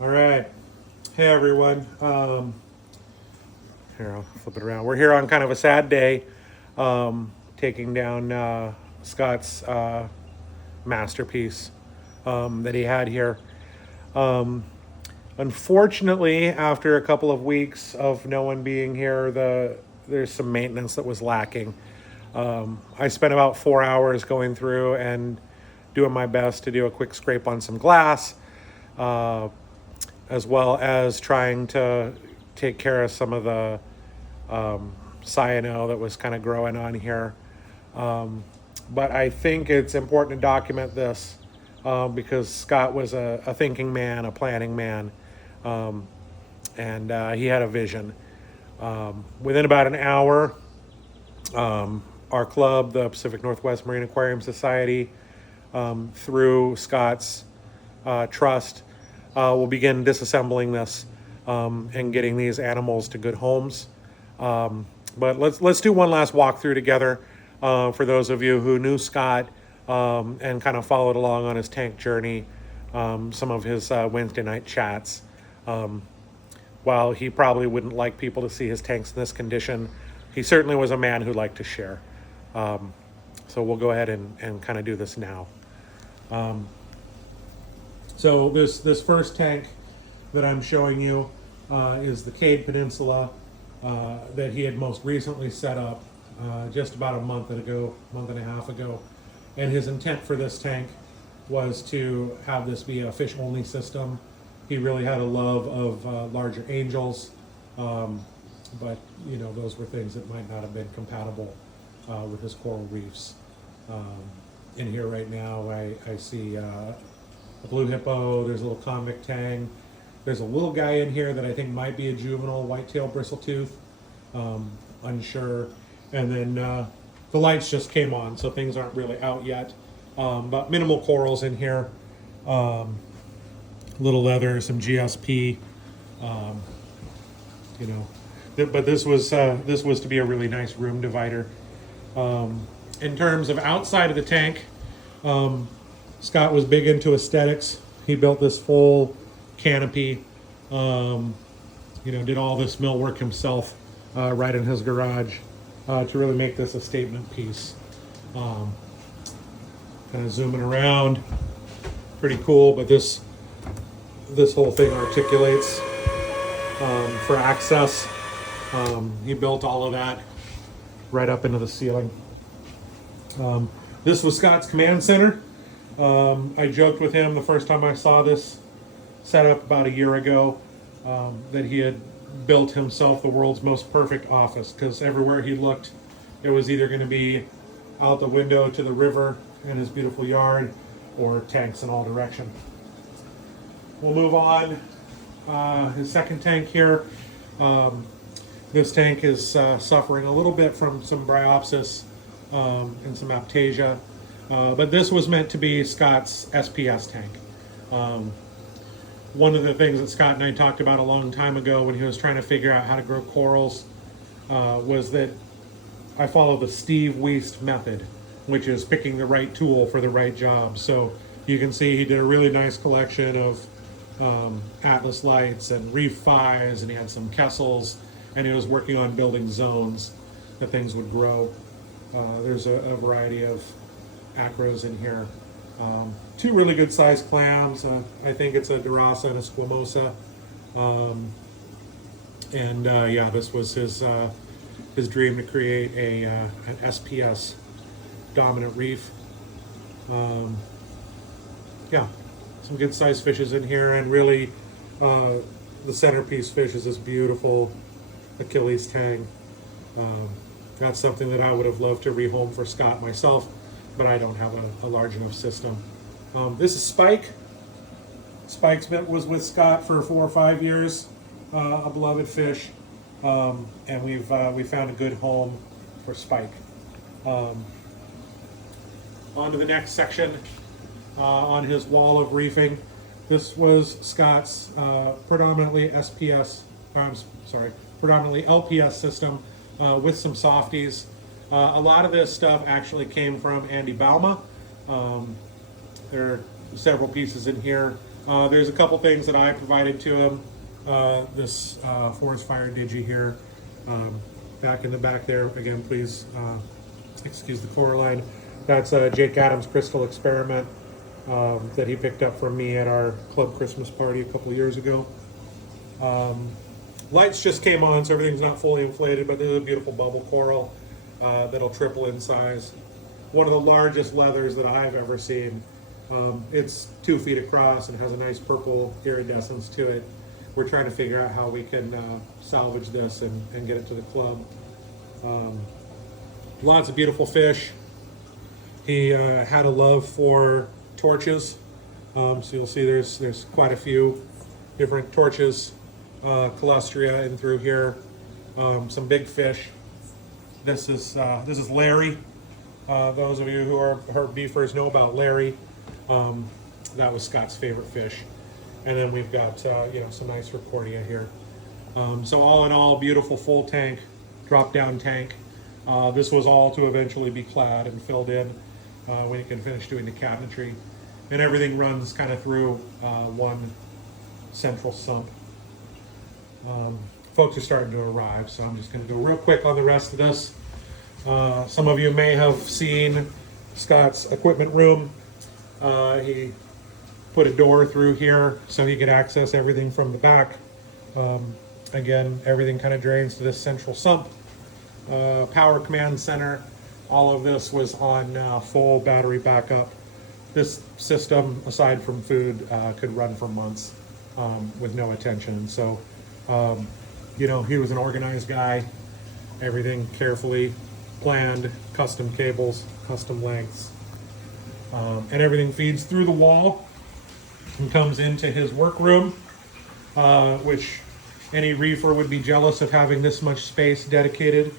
All right. Hey, everyone. Here, I'll flip it around. We're here on kind of a sad day, taking down Scott's masterpiece that he had here. Um, Unfortunately, after a couple of weeks of no one being here, there's some maintenance that was lacking. I spent about 4 hours going through and doing my best to do a quick scrape on some glass, uh, as well as trying to take care of some of the cyano that was kind of growing on here. But I think it's important to document this because Scott was a thinking man, a planning man, and he had a vision. Within about an hour, our club, the Pacific Northwest Marine Aquarium Society, through Scott's trust, will begin disassembling this and getting these animals to good homes. But let's do one last walkthrough together for those of you who knew Scott and kind of followed along on his tank journey, some of his Wednesday night chats. While he probably wouldn't like people to see his tanks in this condition, he certainly was a man who liked to share. So we'll go ahead and kind of do this now. So this first tank that I'm showing you is the Cade Peninsula that he had most recently set up just about a month and a half ago. And his intent for this tank was to have this be a fish-only system. He really had a love of larger angels, but those were things that might not have been compatible with his coral reefs. In here right now, I see a blue hippo. There's a little convict tang. There's a little guy in here that I think might be a juvenile white-tailed bristletooth. Unsure. And then the lights just came on, so things aren't really out yet. But minimal corals in here. Little leather, some GSP. But this was to be a really nice room divider. In terms of outside of the tank, Scott was big into aesthetics. He built this full canopy. Did all this millwork himself right in his garage to really make this a statement piece. Kind of zooming around, pretty cool. But this whole thing articulates for access. He built all of that right up into the ceiling. This was Scott's command center. I joked with him the first time I saw this set up about a year ago that he had built himself the world's most perfect office, because everywhere he looked, it was either going to be out the window to the river in his beautiful yard or tanks in all directions. We'll move on. His second tank here. This tank is suffering a little bit from some bryopsis and some aptasia, but this was meant to be Scott's SPS tank. One of the things that Scott and I talked about a long time ago when he was trying to figure out how to grow corals was that I follow the Steve Wiest method, which is picking the right tool for the right job. So you can see he did a really nice collection of Atlas lights and Reef Fives, and he had some Kessels, and he was working on building zones that things would grow. There's a variety of acros in here. Two really good sized clams. I think it's a Durasa and a Squamosa. This was his dream to create an SPS dominant reef. Some good sized fishes in here, and really the centerpiece fish is this beautiful Achilles tang. That's something that I would have loved to rehome for Scott myself, but I don't have a large enough system. This is Spike. Spike's was with Scott for 4 or 5 years, a beloved fish, and we found a good home for Spike. On to the next section on his wall of reefing. This was Scott's predominantly LPS system with some softies. A lot of this stuff actually came from Andy Bauma. There are several pieces in here There's a couple things that I provided to him. This forest fire digi here, back in the back there. Again, please excuse the Coraline. That's a Jake Adams crystal experiment that he picked up from me at our club Christmas party a couple years ago. Lights just came on, so everything's not fully inflated, but there's a beautiful bubble coral that'll triple in size. One of the largest leathers that I've ever seen. It's 2 feet across and has a nice purple iridescence to it. We're trying to figure out how we can salvage this and get it to the club. Lots of beautiful fish. He had a love for torches. So you'll see there's quite a few different torches, colostria in through here. Some big fish. This is Larry. Those of you who are beefers know about Larry. That was Scott's favorite fish. And then we've got some nice Recordia here. So all in all, beautiful full tank, drop down tank. This was all to eventually be clad and filled in when you can finish doing the cabinetry. And everything runs kind of through one central sump. Folks are starting to arrive, so I'm just going to go real quick on the rest of this. Some of you may have seen Scott's equipment room. He put a door through here so he could access everything from the back. Again, everything kind of drains to this central sump. Power command center. All of this was on full battery backup. This system, aside from food, could run for months with no attention. So, he was an organized guy. Everything carefully planned, custom cables, custom lengths. And everything feeds through the wall and comes into his workroom, which any reefer would be jealous of having this much space dedicated.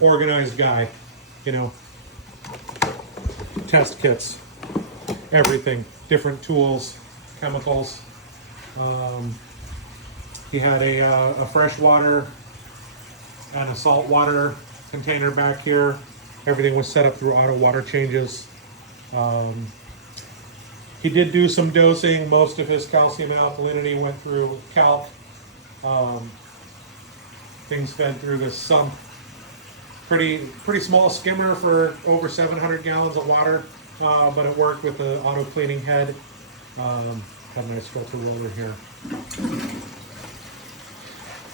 Organized guy, test kits, everything, different tools, chemicals. He had a freshwater and a saltwater container back here. Everything was set up through auto water changes. He did do some dosing. Most of his calcium and alkalinity went through calc. Things fed through this sump. Pretty small skimmer for over 700 gallons of water, but it worked with the auto cleaning head. Got a nice filter roller here.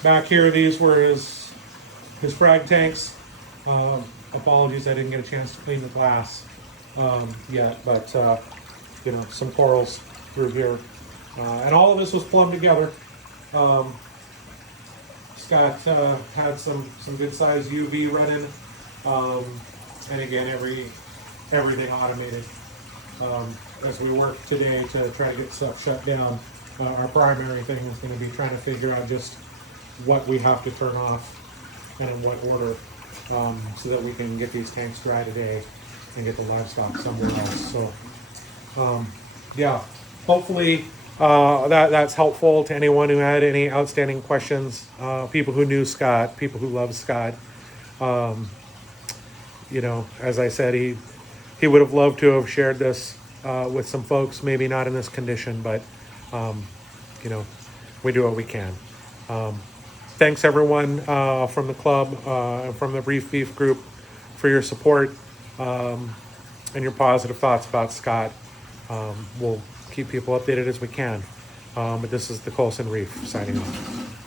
Back here, these were his frag tanks. Apologies, I didn't get a chance to clean the glass yet, but some corals through here, and all of this was plumbed together. Scott had some good sized UV running, and again everything automated. As we work today to try to get stuff shut down, our primary thing is going to be trying to figure out just what we have to turn off and in what order, so that we can get these tanks dry today and get the livestock somewhere else. So, hopefully that's helpful to anyone who had any outstanding questions. People who knew Scott, people who love Scott. As I said, he would have loved to have shared this with some folks, maybe not in this condition, but we do what we can. Thanks everyone from the club and from the Reef Beef group for your support and your positive thoughts about Scott. We'll keep people updated as we can. But this is the Colson Reef signing off.